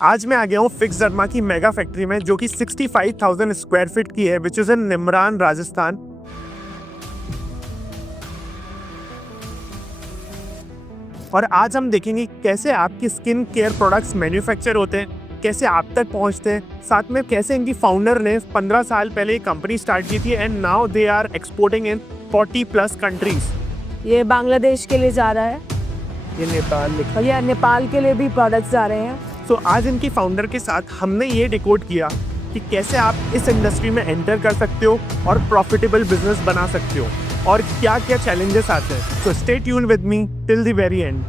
आज मैं आ गया हूँ फिक्स डर्मा की मेगा फैक्ट्री में जो कि 65,000 स्क्वायर फीट की है which is in Nimran Rajasthan. और आज हम देखेंगे कैसे आपकी स्किन केयर प्रोडक्ट्स मैन्युफैक्चर होते हैं, कैसे आप तक पहुंचते हैं, साथ में कैसे इनकी फाउंडर ने 15 साल पहले ये कंपनी स्टार्ट की थी and now they are exporting in 40+ countries. ये बांग्लादेश के लिए जा रहा है ये नेपाल और ये नेपाल के लिए भी प्रोडक्ट्स जा रहे हैं। तो आज इनकी फाउंडर के साथ हमने ये डिकोड किया कि कैसे आप इस इंडस्ट्री में एंटर कर सकते हो और प्रॉफिटेबल बिजनेस बना सकते हो और क्या क्या चैलेंजेस आते हैं। So stay tune with me till the very and.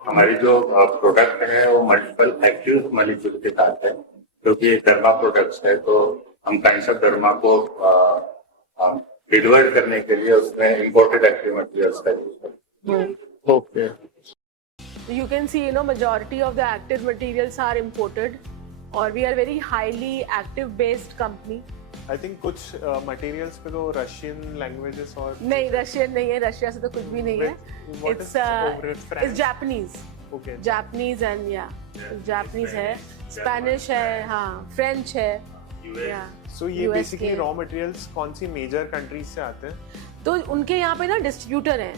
हमारी जो प्रोडक्ट है वो मल्टीपल एक्टिव मॉलिक्यूल के साथ है, क्योंकि ये डर्मा प्रोडक्ट्स है तो हम काइंड ऑफ डर्मा को डिलीवर करने के लिए उसमें इम्पोर्टेड एक्टिव मटेरियल्स का यूज करते हैं। Okay, You can see, majority of the active materials are imported, और we are very highly active based company. I think कुछ मटेरियल्स पे तो रशियन लैंग्वेजेस और नहीं, रशियन नहीं है, रशिया से तो कुछ भी नहीं है। What is favorite? It's French? Japanese. Okay. Japanese and Japanese है, Spanish है, हाँ, French है, सो ये US बेसिकली के। रॉ मटेरियल्स कौन सी मेजर कंट्रीज से आते हैं? तो उनके यहाँ पे ना डिस्ट्रीब्यूटर हैं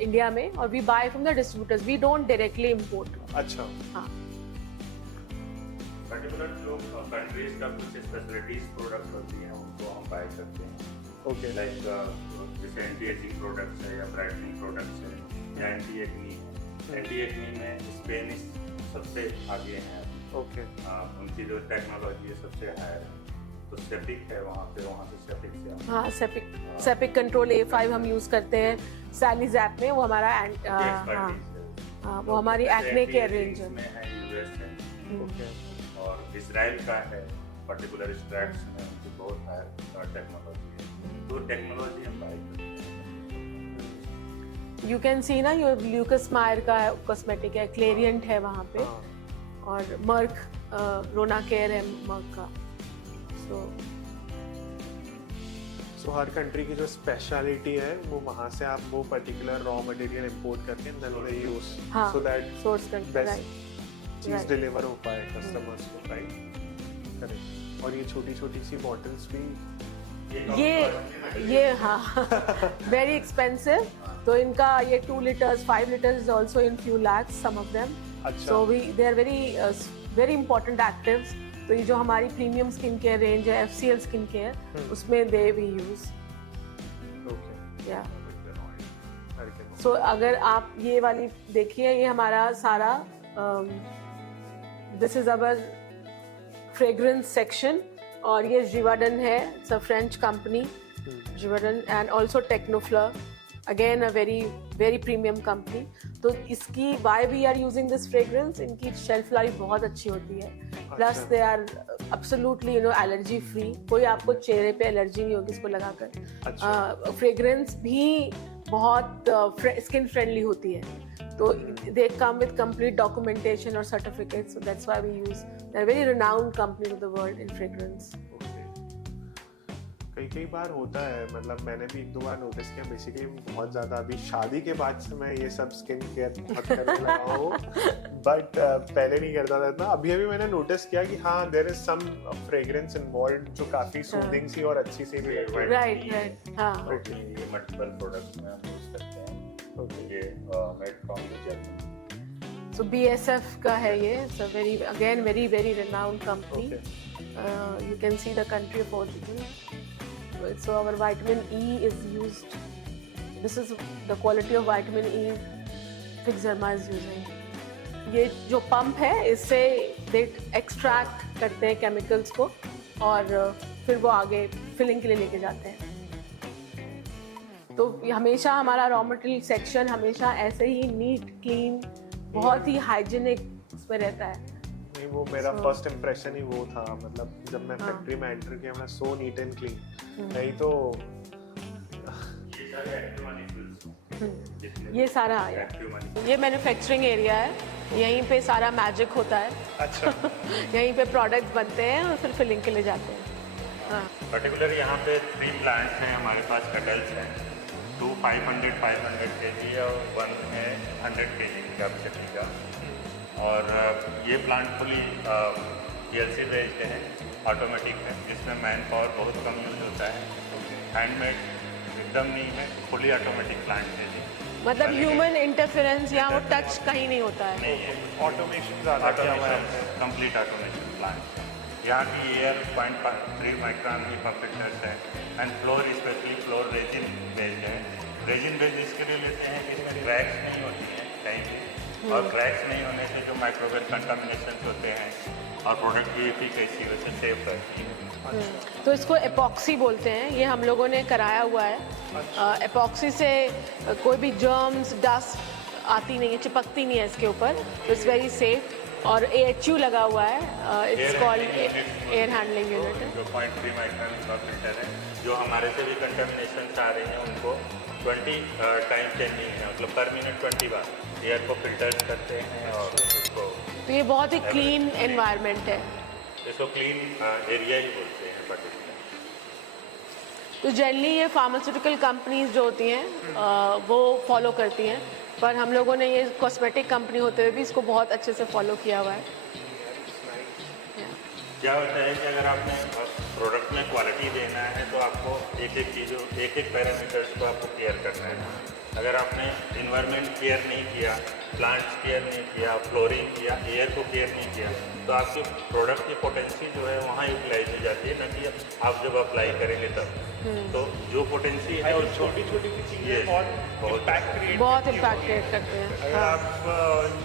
इंडिया में, और we buy from the distributors, we don't directly import. अच्छा, हाँ, पर्टिकुलर जो कंट्रीज का कुछ स्पेशलिटीज प्रोडक्ट होती हैं उनको हम बाय करते हैं। ओके, लाइक जैसे एंटी एजिंग प्रोडक्ट्स है या ब्राइटनिंग प्रोडक्ट्स है या एंटी एक्नी है। एंटी एक्नी में स्पेनिश सबसे आगे हैं। ओके, उनकी जो टेक्नोलॉजी है सबसे हायर है। तो सेपिक है वहाँ से सेपिक से हाँ, सेपिक कंट्रोल A5 हम यूज करते हैं सैलीज ऐप में, वो हमारा हाँ, वो हमारी एक्ने केयर रेंज में है। यूएस है ओके, और इजराइल का है, पर्टिकुलर स्ट्रैक्स में उनकी बहुत हायर टेक्नोलॉजी है। तो टेक्नोलॉजी हम बाय करते हैं। यू कैन सी ना, ये ल्यूकस मायर का कॉस्मेटिक है, क्लेरियंट है वहाँ पे, और मर्क रोना केयर है मर्क का। सो हर कंट्री की जो स्पेशलिटी है वो वहाँ से आप वो पर्टिकुलर रॉ मटेरियल इंपोर्ट करके then they use so that source करके बेस्ट चीज डिलीवर हो पाए कस्टमर्स को, राइट? करेक्ट। और ये छोटी छोटी सी बॉटल्स भी ये हाँ वेरी एक्सपेंसिव। तो इनका ये 2 liters 5 liters is also in few lakhs some of them. अच्छा, so they are very important actives. तो ये जो हमारी प्रीमियम स्किन केयर रेंज है FCL स्किन केयर, उसमें दे वी यूज। ओके, या सो अगर आप ये वाली देखिए, ये हमारा सारा this is our fragrance section, और ये जिवाडन है, it's a French company Givaudan, and also Technoflor, again a very premium company. तो इसकी why we are using this fragrance, इनकी शेल्फ लाइफ बहुत अच्छी होती है, plus they are absolutely allergy free. कोई आपको चेहरे पे एलर्जी नहीं होगी इसको लगाकर। अच्छा, फ्रेग्रेंस भी बहुत स्किन फ्रेंडली होती है। तो they come with complete documentation और certificate, so that's why we use, they are very renowned company in the world in fragrance. कई बार होता है, मतलब मैंने भी 1-2 बार नोटिस किया, बेसिकली बहुत ज़्यादा अभी शादी के बाद से मैं ये सब स्किन केयर बहुत करने लगा हूँ, बट पहले नहीं करता था इतना। अभी मैंने नोटिस किया कि हाँ there is some fragrance involved जो काफ़ी सूदिंग सी और अच्छी सी भी है। राइट, हाँ। ये मल्टीपल प्रोडक्ट्स में हम यूज करते हैं। ओके, ये made from Germany. So BSF का है ये, it's a very renowned company. You can see the country of origin. So our vitamin E is used. This is the quality of vitamin E Fix Derma is using. ये जो pump है, इससे they extract करते हैं chemicals को, और फिर वो आगे फिलिंग के लिए लेके जाते हैं। तो हमेशा हमारा रॉ मटेरियल सेक्शन हमेशा ऐसे ही नीट क्लीन, बहुत ही हाइजीनिक उसमें रहता है। नहीं, वो मेरा फर्स्ट इम्प्रेशन ही वो था, मतलब जब मैं फैक्ट्री में एंटर किया, मैं सो नीट एंड क्लीन। नहीं तो ये सारा आया, ये मैन्युफैक्चरिंग एरिया है, यहीं पे सारा मैजिक होता है। अच्छा यहीं पे प्रोडक्ट्स बनते हैं और फिर फिलिंग के लिए जाते हैं। हाँ पर्टिकुलर यहाँ पे 3 प्लांट्स हैं हमारे पास, कटल्स हैं, 2 500 kg और 1 है 100 kg कैपेसिटी का। और ये प्लांट फुली PLC बेस्ड है, ऑटोमेटिक है, जिसमें मैन पावर बहुत कम यूज होता है, हैंडमेड एकदम नहीं है, फुली ऑटोमेटिक प्लांट है जी। मतलब ह्यूमन इंटरफेरेंस या वो टच कहीं नहीं होता है। नहीं है, ऑटोमेशन ज़्यादा किया हुआ है। कंप्लीट ऑटोमेशन प्लांट है। यहाँ की एयर 0.3 माइक्रोन की फिल्टर्स है, and floor specially floor resin based है। रेजिन बेस्ड इसके लिए लेते हैं कि इसमें क्रैक्स नहीं होती हैं कहीं भी, और क्रैक्स नहीं होने से जो माइक्रोवेव कंटामिनेशन होते हैं और प्रोडक्ट की एफिशिएंसी वैसे सेफ रहती है। तो इसको एपॉक्सी बोलते हैं, ये हम लोगों ने कराया हुआ है। एपॉक्सी से कोई भी जर्म्स डस्ट आती नहीं है, चिपकती नहीं है इसके ऊपर, तो इट्स वेरी सेफ। और AHU लगा हुआ है, it's called air handling unit है। जो 0.3 माइक्रोन का फिल्टर है, जो हमारे से भी कंटामिनेशन आ रही हैं उनको 20 टाइम चेंजिंग है, मतलब पर मिनट 20 बार एयर को फिल्टर करते हैं और उसको, तो ये बहुत ही क्लीन एनवायरनमेंट है। इसको क्लीन एरिया ही बोलते हैं पर्टिकुलर। तो जनरली ये फार्मास्यूटिकल कंपनीज जो होती हैं वो फॉलो करती हैं, पर हम लोगों ने ये कॉस्मेटिक कंपनी होते हुए भी इसको बहुत अच्छे से फॉलो किया हुआ है। क्या होता है कि अगर आपने प्रोडक्ट में क्वालिटी देना है तो आपको एक एक पैरामीटर्स को आपको केयर करना है। अगर आपने इन्वायरमेंट केयर नहीं किया, प्लांट्स केयर नहीं किया, फ्लोरिंग किया, एयर को केयर नहीं किया, तो आपके प्रोडक्ट की पोटेंसी जो है वहाँ यूटिलाइज हो जाती है, न कि आप जब अप्लाई करेंगे तब। तो जो पोटेंसी है वो छोटी छोटी सी चीज़ें बहुत इम्पैक्ट क्रिएट करते हैं। अगर आप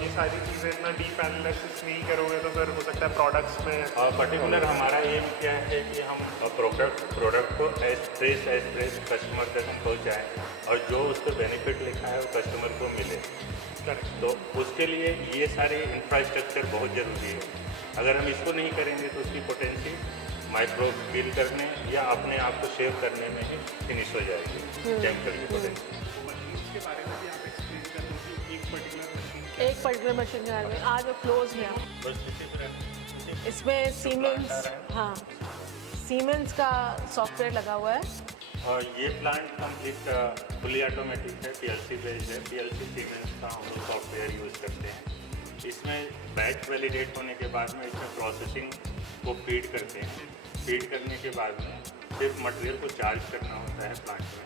ये सारी चीज़ें ना डीप एनालिसिस नहीं करोगे तो फिर हो सकता है प्रोडक्ट्स में। और पर्टिकुलर हमारा एम क्या है कि हम प्रोडक्ट को एज फ्रेश कस्टमर तक हम पहुँचाएँ, और जो उस पर बेनिफिट लिखा है वो कस्टमर को मिले। तो उसके लिए ये सारे इंफ्रास्ट्रक्चर बहुत ज़रूरी है। अगर हम इसको नहीं करेंगे तो उसकी पोटेंसी माइक्रो किल करने या अपने आप को सेव करने में ही फिनिश हो जाएगी केमिकल की पोटेंसी। इसके बारे में भी आप एक्सप्लेन कर दो कि एक पर्टिकुलर मशीन के बारे में आज वो क्लोज है। बस इसी तरह इसमें सीमेंस, हाँ सीमेंस का सॉफ्टवेयर लगा हुआ है। और ये प्लांट कंप्लीट फुली ऑटोमेटिक है, PLC बेस्ड है। PLC सीमेंस का हम लोग सॉफ्टवेयर यूज़ करते हैं। इसमें बैच वैलिडेट होने के बाद में इसमें प्रोसेसिंग को फीड करते हैं। फीड करने के बाद में सिर्फ मटेरियल को चार्ज करना होता है प्लांट में।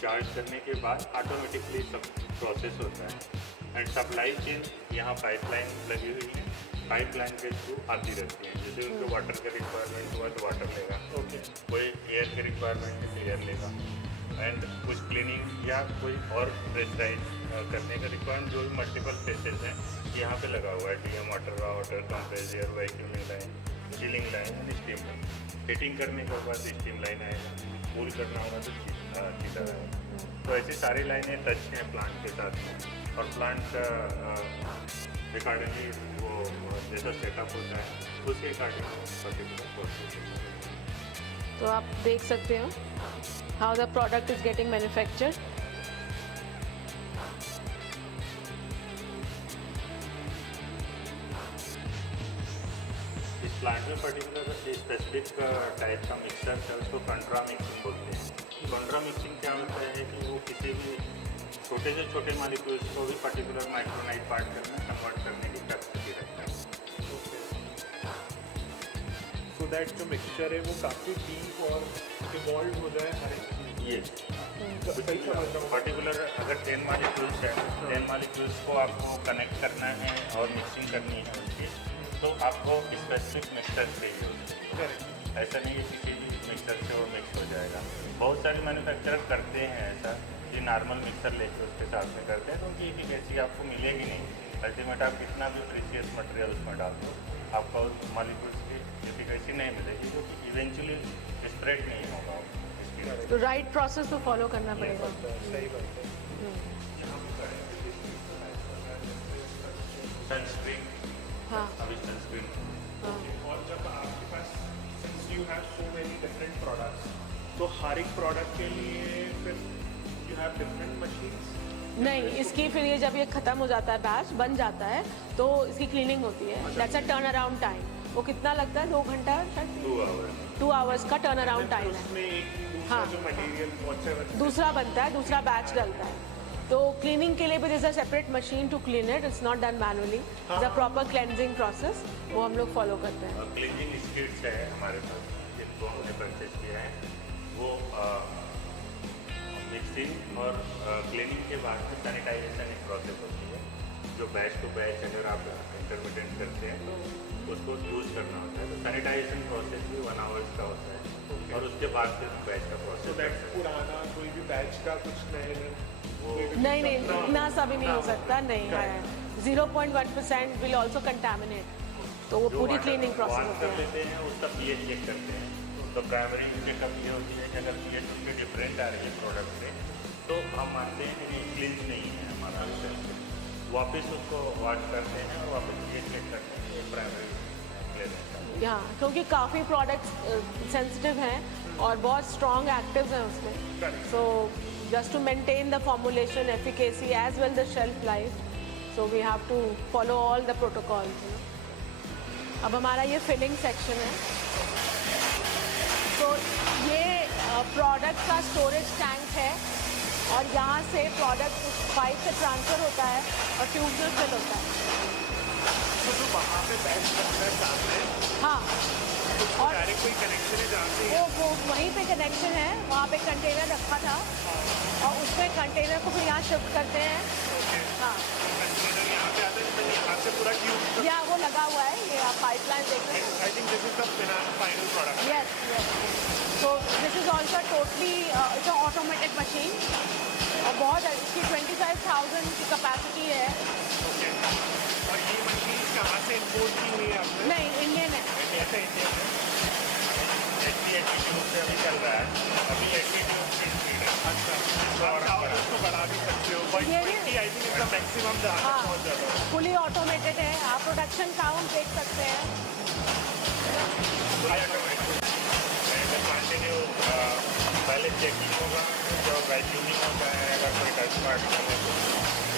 चार्ज करने के बाद ऑटोमेटिकली सब प्रोसेस होता है। एंड सप्लाई चेन यहाँ पाइपलाइन लगी हुई है, पाइपलाइन के थ्रू आती रहती है। जैसे उनको वाटर का रिक्वायरमेंट हुआ तो वाटर लेगा, कोई एयर की रिक्वायरमेंट है तो एयर लेगा, एंड कुछ क्लीनिंग या कोई और प्रेशराइज करने का रिक्वायरमेंट, जो भी मल्टीपल फेसेस हैं यहाँ पे लगा हुआ है। DM water compress air, vacuuming line, chilling line and steam line. Heating करने के बाद स्टीम लाइन आएगा, कूल करना होगा तो चीटर आएगा। तो ऐसी सारी लाइनें टच हैं प्लांट के साथ में, और प्लांट का अकॉर्डिंगली वो जैसा सेटअप होता है उसके अकॉर्डिंग पर्टिकुलर प्रोसेस। तो आप देख सकते हो how the product is getting manufactured. इस प्लांट में पर्टिकुलर स्पेसिफिक टाइप का मिक्सर है, उसको कंट्रा मिक्सिंग बोलते हैं। कंट्रा मिक्सिंग क्या होता है कि वो किसी भी छोटे से छोटे मॉलिक्यूल्स को भी पर्टिकुलर माइक्रोनाइट पार्टिकल में कन्वर्ट करने की कैपेसिटी रखता है। सो दैट जो मिक्सचर है वो काफ़ी डीप और इवॉल्व हो जाए हर एक चीज़। ये पर्टिकुलर अगर 10 मॉलिक्यूल्स है, 10 मॉलिक्यूल्स को आपको कनेक्ट करना है और मिक्सिंग करनी है उसकी, तो आपको स्पेसिफिक मिक्सचर चाहिए होता है। ऐसा नहीं है किसी भी मिक्सचर से वो मिक्स हो जाएगा। बहुत सारे मैन्युफैक्चरर करते हैं ऐसा कि नॉर्मल मिक्सर लेके उसके साथ में करते हैं, तो उनकी एफिशिएंसी आपको मिलेगी नहीं। अल्टीमेट आप कितना भी प्रीशियस मटेरियल उसमें डाल दो, आपको मॉलिक्यूल्स की एफिशिएंसी नहीं मिलेगी, जो कि इवेंचुअली स्प्रेड नहीं होगा। तो राइट प्रोसेस तो फॉलो करना पड़ेगा। सही बात है। सनस्क्रीन, हाँ अभी सनस्क्रीन और जब आपके पास since you have so many different products, तो हर एक प्रोडक्ट के लिए फिर यू हैव डिफरेंट मशीन्स नहीं, इसकी फिर ये जब ये खत्म हो जाता है बैच बन जाता है तो इसकी क्लीनिंग होती है। That's a turn around time. वो कितना लगता है, 2 घंटा शायद, 2 आवर्स 2 आवर्स का टर्न अराउंड टाइम है। उसमें एक दूसरा हाँ। जो मटेरियल whatsoever दूसरा बनता है, दूसरा बैच डलता है। तो क्लीनिंग के लिए भी there's a separate machine to clean it. It's not done manually. The proper cleansing process वो हम लोग फॉलो करते हैं। क्लीनिंग स्किट्स है हमारे पास जिनको हमने परचेज किया है, वो मिक्सिंग और क्लीनिंग के बाद में सैनिटाइजेशन एक प्रोसेस होती है, जो बैच टू बैच अगर आप इंटरमीडिएट करते हैं तो उसको यूज़ करना होता है। तो सैनिटाइजेशन प्रोसेस भी 1 आवर्स का होता है और उसके बाद फिर बैच का तो प्रोसेस दैट पुराना कोई भी बैच का कुछ नए नहीं नहीं, इतना सा भी नहीं हो सकता, नहीं है। 0.1% विल ऑल्सो कंटामिनेट, तो वो पूरी क्लीनिंग प्रोसेस वॉश होती कर है। लेते हैं, उसका पीएच चेक करते हैं। तो प्राइमरी चेकअप ये होती है कि अगर पीएच उसमें डिफरेंट आ रही है प्रोडक्ट से, तो हम मानते हैं कि ये क्लीन नहीं है हमारा सेल्फ। वापस उसको वॉश करते हैं और वापस पीएच चेक करते हैं, ये प्राइमरी ले लेते हैं। यहाँ क्योंकि काफ़ी प्रोडक्ट्स सेंसिटिव हैं और बहुत स्ट्रॉन्ग एक्टिव हैं उसमें, so just to maintain the formulation efficacy as well the shelf life, so we have to follow all the protocols. अब हमारा ये फिलिंग सेक्शन है, तो ये प्रोडक्ट का स्टोरेज टैंक है और यहाँ से प्रोडक्ट पाइप से ट्रांसफ़र होता है और ट्यूब में फिल होता है। तो जो वहाँ पे बैच बनता है सामने, हाँ, और डायरेक्ट कोई कनेक्शन है जहाँ से वो वहीं पे कनेक्शन है, वहाँ पे कंटेनर रखा था और उसमें कंटेनर को फिर यहाँ शिफ्ट करते हैं। हाँ, कंटेनर यहाँ पे आता है, तो यहाँ से पूरा ट्यूब। या वो लगा हुआ है, ये आप पाइपलाइन देख रहे हैं। I think this is the final product. Yes, yes. So this is also totally it's an automated machine और बहुत इसकी 25,000 की कैपेसिटी है। और ये मशीन कहाँ से इंपोर्ट की हुई है आपने? नहीं, इंडियन है। ऐसा इंडिया में? एचपी ट्यूब से अभी चल रहा है, अभी एचपी ट्यूब से स्पीड है। अच्छा, और आप उसको बढ़ा भी सकते हो। बट ये भी- 20 आई थिंक इसका मैक्सिमम जहाँ तक हाँ, पहुँच जाता है। फुली ऑटोमेटेड है। आप प्रोडक्शन काउंट देख सकते हैं। कंटिन्यू पहले चेकिंग होगा, जो वैक्यूमिंग होता है, अगर कोई डस्ट पार्टिकल है तो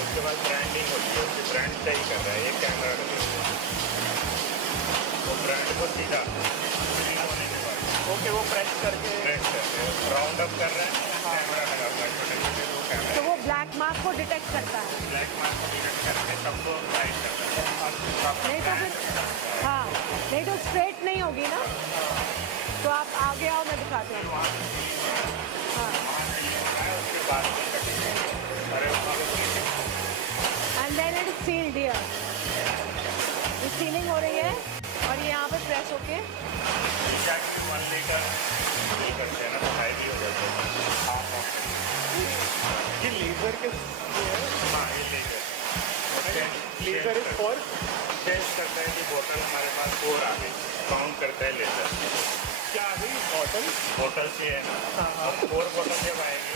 उसके बाद ब्रांडिंग होती है, उसकी ब्रांड सही कर रहा है, ये कैमरा लगे तो ब्रांड को सीधा फिलिंग होने के बाद ओके, वो प्रेस करके ब्रांड करते हैं, राउंड अप कर रहे हैं, कैमरा लगा हुआ है, छोटे छोटे दो तो कैमरे वो ब्लैक मार्क को डिटेक्ट करता है। ब्लैक मार्क को डिटेक्ट करके सबको लाइट करता है। नहीं तो फिर हाँ, नहीं तो स्ट्रेट नहीं होगी ना। तो आप आगे आओ, मैं दिखाती हूँ। हाँ, उसके बाद में कटिंग अरे and then it is sealed here. ये सीलिंग हो रही है और ये यहाँ पे प्रेस होके 1 लीटर फिल करते हैं ना, तो हाईली हो जाते हैं। ये लेजर के हाँ, ये laser laser is for test करता है कि बोतल हमारे पास और आ गई, काउंट करता है लेजर। क्या है बॉटल? बोतल से है ना, और 4 बोतल जब आएगी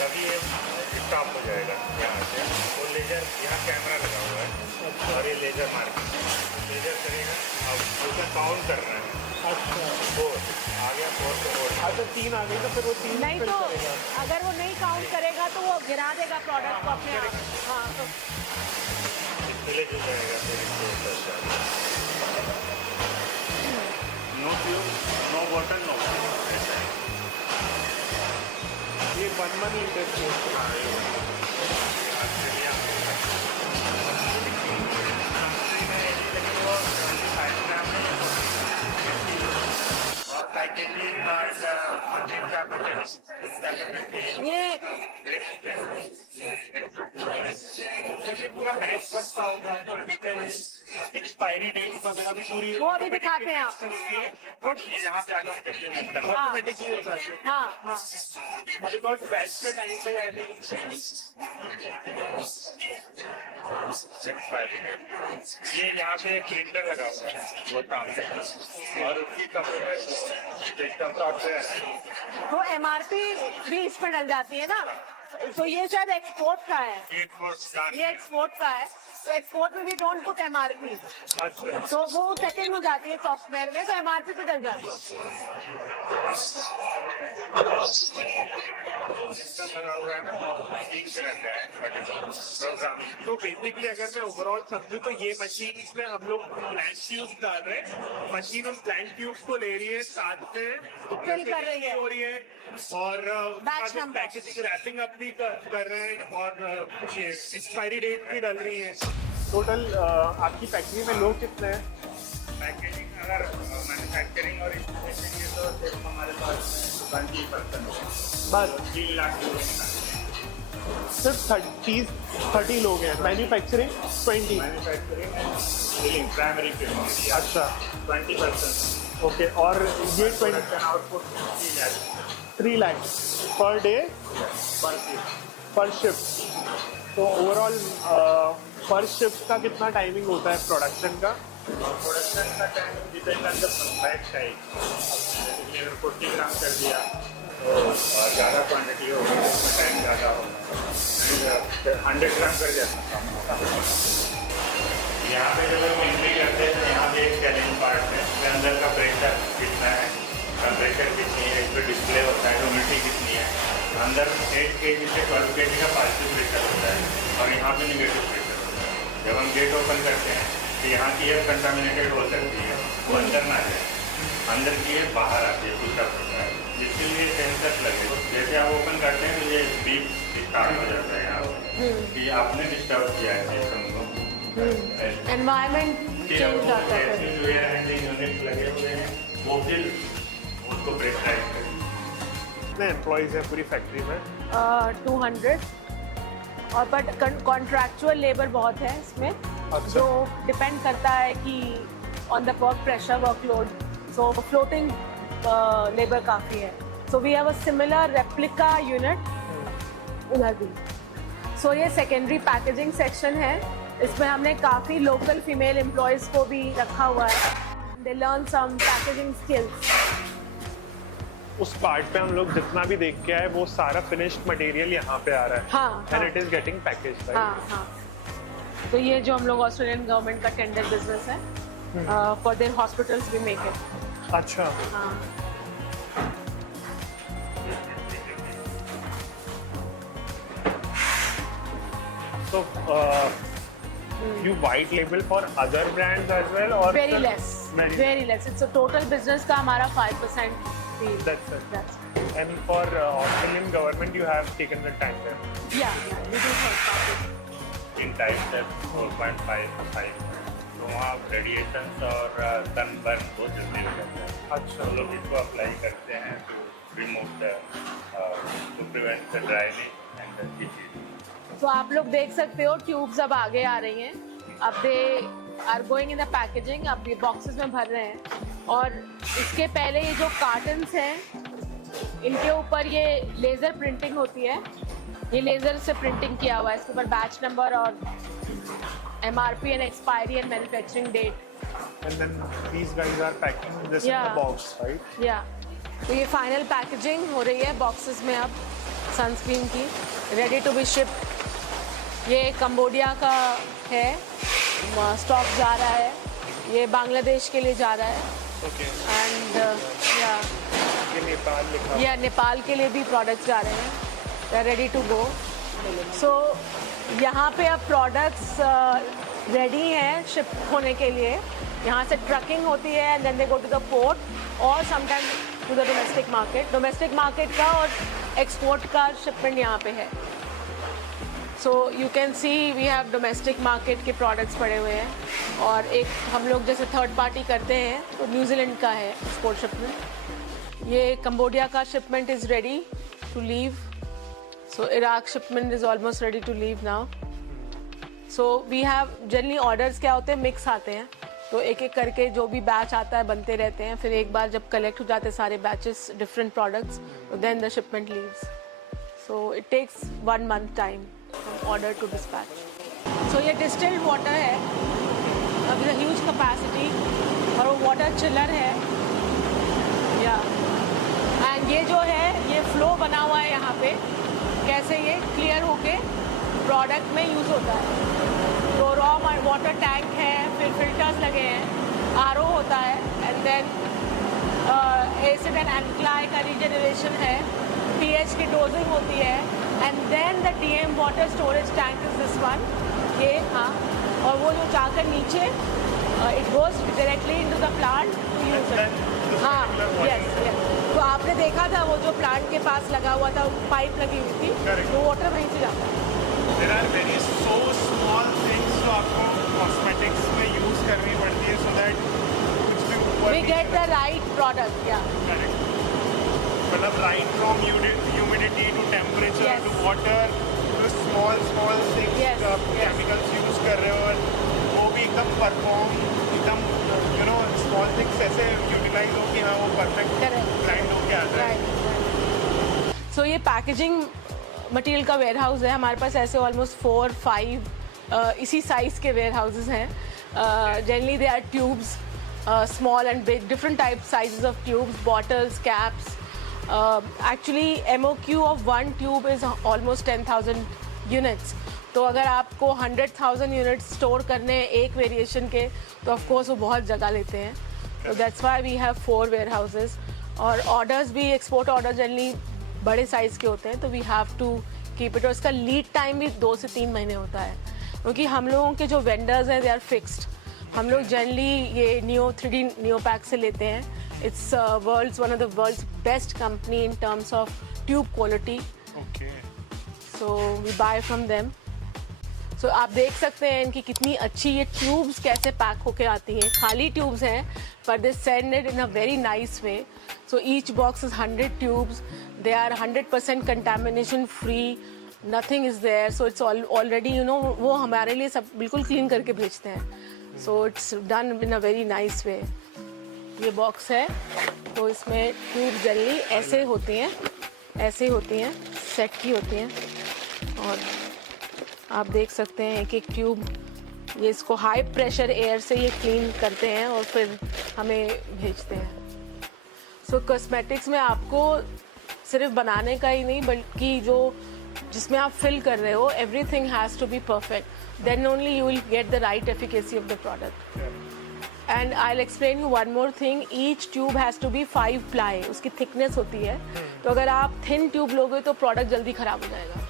तभी ये स्टॉप हो जाएगा यहाँ से। वो लेजर, यहाँ कैमरा लगा हुआ है और ये लेजर मार्किंग लेजर करेगा। अब उसका काउंट करना है, अच्छा 4 आ गया, 4 से 4 अच्छा, 3 आ गई तो फिर वो 3 नहीं तो अगर वो नहीं काउंट करेगा तो वो गिरा देगा प्रोडक्ट को अपने आप। हाँ, तो डिस्प्ले जो जाएगा फिर इसके no tube, no bottle, no ऐसा है। ये 1 लीटर की है। हाँ, ये ऑस्ट्रेलिया में लेकिन वो 75 ग्राम में और पैकेजिंग ये पूरा ब्रेकफास्ट का होगा, एक्सपायरी डेट वगैरह भी पूरी वो अभी दिखाते हैं आप। यहाँ से आगे हाँ, ऑटोमेटिकली होता है। हाँ, हाँ। बिकॉज बैच के टाइम पे आई थिंक ये यहाँ पे एक प्रिंटर लगा हुआ है, वो काम करता है और उसकी सिस्टम सॉफ्टवेयर तो एमआरपी भी इस पर डल जाती है ना। तो ये शायद एक्सपोर्ट का है, एक्सपोर्ट ये एक्सपोर्ट का है, तो एक्सपोर्ट में भी डोंट पुट एमआरपी, अच्छा तो वो सेकंड हो जाती है सॉफ्टवेयर में, तो एमआरपी पे डल जाती है। तो बेसिकली अगर मैं ओवरऑल समझूं तो ये मशीन इसमें हम लोग प्लांट ट्यूब्स डाल रहे हैं, मशीन उन प्लांट ट्यूब्स को ले रही है, साथ में Fill कर रही है। हो रही है और Batch number। Packaging wrapping up भी कर रहे हैं और एक्सपायरी डेट भी डल रही है। टोटल आपकी फैक्ट्री में लोग कितने हैं? पैकेजिंग अगर मैन्युफैक्चरिंग और इंस्टॉलेशन ये तो सिर्फ हमारे पास 20% बस 3 लाख यूरो निकालते हैं। सिर्फ 30 लोग हैं, manufacturing 20। Manufacturing and dealing primary payment अच्छा 20%। ओके, और ये 20 production output 3 lakh 3 lakh per day पर शिफ्ट। पर शिफ्ट। तो ओवरऑल पर शिफ्ट का कितना टाइमिंग होता है प्रोडक्शन का? प्रोडक्शन का time depend on the batch size. जैसे अगर 40 ग्राम कर दिया तो ज़्यादा क्वांटिटी होगी तो उसमें टाइम ज़्यादा होगा। 100 ग्राम कर दिया तो कम होगा। यहाँ पे जब हम एंट्री करते हैं तो यहाँ पे एक चैलेंज पार्ट है, इसमें अंदर का प्रेशर कितना है, टेम्परेचर कितनी है, इस पर डिस्प्ले होता है, ह्यूमिडिटी कितनी है। अंदर 8 kg से 12 kg का पॉजिटिव प्रेशर होता है और यहाँ पे नेगेटिव प्रेशर होता है। जब हम गेट ओपन करते हैं तो यहाँ की एयर कंटामिनेटेड हो सकती है, वो अंदर ना जाए, अंदर की एयर बाहर आती है, पुशअप होता है, जिसके लिए सेंसर लगे। तो जैसे आप ओपन करते हैं तो ये बीप स्टार्ट हो जाता है यहाँ पर कि आपने डिस्टर्ब किया है सिस्टम को। एनवायरमेंट चेंज आता है। जो एयर हैंडलिंग यूनिट लगे हुए हैं वो फिर उसको प्रेशराइज करें। कितने एम्प्लॉयज हैं पूरी फैक्ट्री में? 200, और बट कॉन्ट्रैक्चुअल लेबर बहुत है इसमें, जो डिपेंड करता है कि on the work pressure workload, so floating labour काफ़ी है। So we have a similar replica unit उधर भी। सो ये सेकेंडरी पैकेजिंग सेक्शन है, इसमें हमने काफ़ी लोकल फीमेल एम्प्लॉयज़ को भी रखा हुआ है। They learn some packaging skills. उस पार्ट पे हम लोग जितना भी देख के आए वो सारा फिनिश्ड मटेरियल यहाँ पे आ रहा है हाँ, एंड हाँ। It is getting packaged. हाँ हाँ, तो ये जो हम लोग ऑस्ट्रेलियन गवर्नमेंट का टेंडर बिजनेस है, for their hospitals we make it. अच्छा हाँ, तो you white label for other brands as well or very less, very less. It's a total business का हमारा 5% भी। That's it. That's it. And for Australian government you have taken the time there. Yeah, we do third party. In type से 4.5 to 5 तो वहाँ radiation और sunburn बहुत जल्दी हो जाता है। अच्छा। तो लोग इसको अप्लाई करते हैं to remove the to prevent the drainage and the disease. तो आप लोग देख सकते हो ट्यूब्स अब आगे आ रही हैं, अब they are going in the packaging, अब ये बॉक्सेस में भर रहे हैं। और इसके पहले ये जो कार्टन्स हैं इनके ऊपर ये लेज़र प्रिंटिंग होती है, ये लेज़र से प्रिंटिंग किया हुआ है, इसके ऊपर बैच नंबर और MRP and expiry and manufacturing date. And then these guys are packing this in Yeah. the box, right? या तो ये फाइनल पैकेजिंग हो रही है बॉक्सेस में अब सनस्क्रीन की, रेडी टू बी शिप। ये कंबोडिया का है, स्टॉक जा रहा है, ये बांग्लादेश के लिए जा रहा है Okay. एंड या ये नेपाल लिखा या नेपाल के लिए भी प्रोडक्ट्स जा रहे हैं, they are ready to go. So यहाँ पे अब प्रोडक्ट्स रेडी हैं शिप होने के लिए। यहाँ से ट्रकिंग होती है and then they go to the port और sometimes to the domestic market. Domestic market का और एक्सपोर्ट का शिपमेंट यहाँ पे है। So you can see we have domestic market के प्रोडक्ट्स पड़े हुए हैं और एक हम लोग जैसे थर्ड पार्टी करते हैं तो न्यूजीलैंड का है एक्सपोर्ट शिपमेंट। ये कंबोडिया का shipment is ready to leave, so Iraq shipment is almost ready to leave now. So we have generally orders क्या होते हैं, मिक्स आते हैं, तो एक एक करके जो भी बैच आता है बनते रहते हैं, फिर एक बार जब कलेक्ट हो जाते हैं सारे batches different products, then the shipment leaves. So it takes 1 month time from order to dispatch. So ये distilled water है, अब इज ह्यूज कैपेसिटी और वो वाटर चिलर है या एंड ये जो है ये फ्लो बना हुआ है यहाँ पे कैसे ये क्लियर होके प्रोडक्ट में यूज़ होता है। तो रॉ वाटर टैंक है, फिर फिल्टर्स लगे हैं, आरओ होता है, and then acid and alkali का रीजनरेशन है, पीएच की डोजिंग होती है, and then the DM water storage tank is this one, ये हाँ, और वो जो जाकर नीचे it goes directly into the plant to use it. हाँ, यस यस। तो आपने देखा था वो जो प्लांट के पास लगा हुआ था, पाइप लगी हुई थी, तो वाटर वहीं से जाता है। There are very so small things जो आपको कॉस्मेटिक्स में यूज करनी पड़ती है so that कुछ भी ऊपर We get the right product, yeah. Correct. मतलब right from humidity to temperature Yes. to water to small things Yes, जो आप chemicals यूज कर रहे हो, और वो भी एकदम परफॉर्म, एकदम small things ऐसे यूटिलाइज हो कि हाँ वो परफेक्ट Correct. ब्लेंड होके आता है। राइट। सो ये पैकेजिंग मटेरियल का वेयर हाउस है हमारे पास। ऐसे ऑलमोस्ट 4-5 इसी साइज़ के वेयर हाउसेज हैं। Generally they are tubes, small and big, different type sizes of tubes, bottles, caps. Actually MOQ of one tube is almost 10,000 units. तो अगर आपको 100,000 यूनिट्स स्टोर करने हैं एक वेरिएशन के, तो ऑफ कोर्स वो बहुत जगह लेते हैं। तो that's why we have 4 warehouses. और ऑर्डर्स भी, एक्सपोर्ट ऑर्डर जनरली बड़े साइज़ के होते हैं, तो we have to keep it. और उसका लीड टाइम भी 2 से 3 महीने होता है, क्योंकि हम लोगों के जो वेंडर्स हैं दे आर फिक्स्ड। हम लोग जनरली ये 3D Neopak से लेते हैं। It's one of the world's best company in terms of tube quality, Okay. So we buy from them. सो आप देख सकते हैं इनकी कितनी अच्छी ये ट्यूब्स कैसे पैक होके आती हैं। खाली ट्यूब्स हैं, पर they send it in a very nice way. So each box is 100 tubes, they are 100% contamination free, nothing is there. So it's already वो हमारे लिए सब बिल्कुल क्लीन करके भेजते हैं। So it's done in a very nice way. ये box है, तो इसमें ट्यूब जनरली ऐसे होती हैं, ऐसे होती हैं, सेट की होती हैं। और आप देख सकते हैं एक एक ट्यूब, ये इसको हाई प्रेशर एयर से ये क्लीन करते हैं और फिर हमें भेजते हैं। सो कॉस्मेटिक्स में आपको सिर्फ बनाने का ही नहीं, बल्कि जो जिसमें आप फिल कर रहे हो, everything has to be perfect, then only you will get the right efficacy of the product. And I will explain you one more thing, each tube has to be 5 ply, उसकी thickness होती है। तो अगर आप thin tube लोगे तो product जल्दी ख़राब हो जाएगा।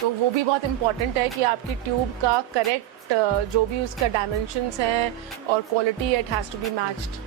तो वो भी बहुत इंपॉर्टेंट है कि आपकी ट्यूब का करेक्ट जो भी उसका डायमेंशंस हैं और quality, it has to be matched.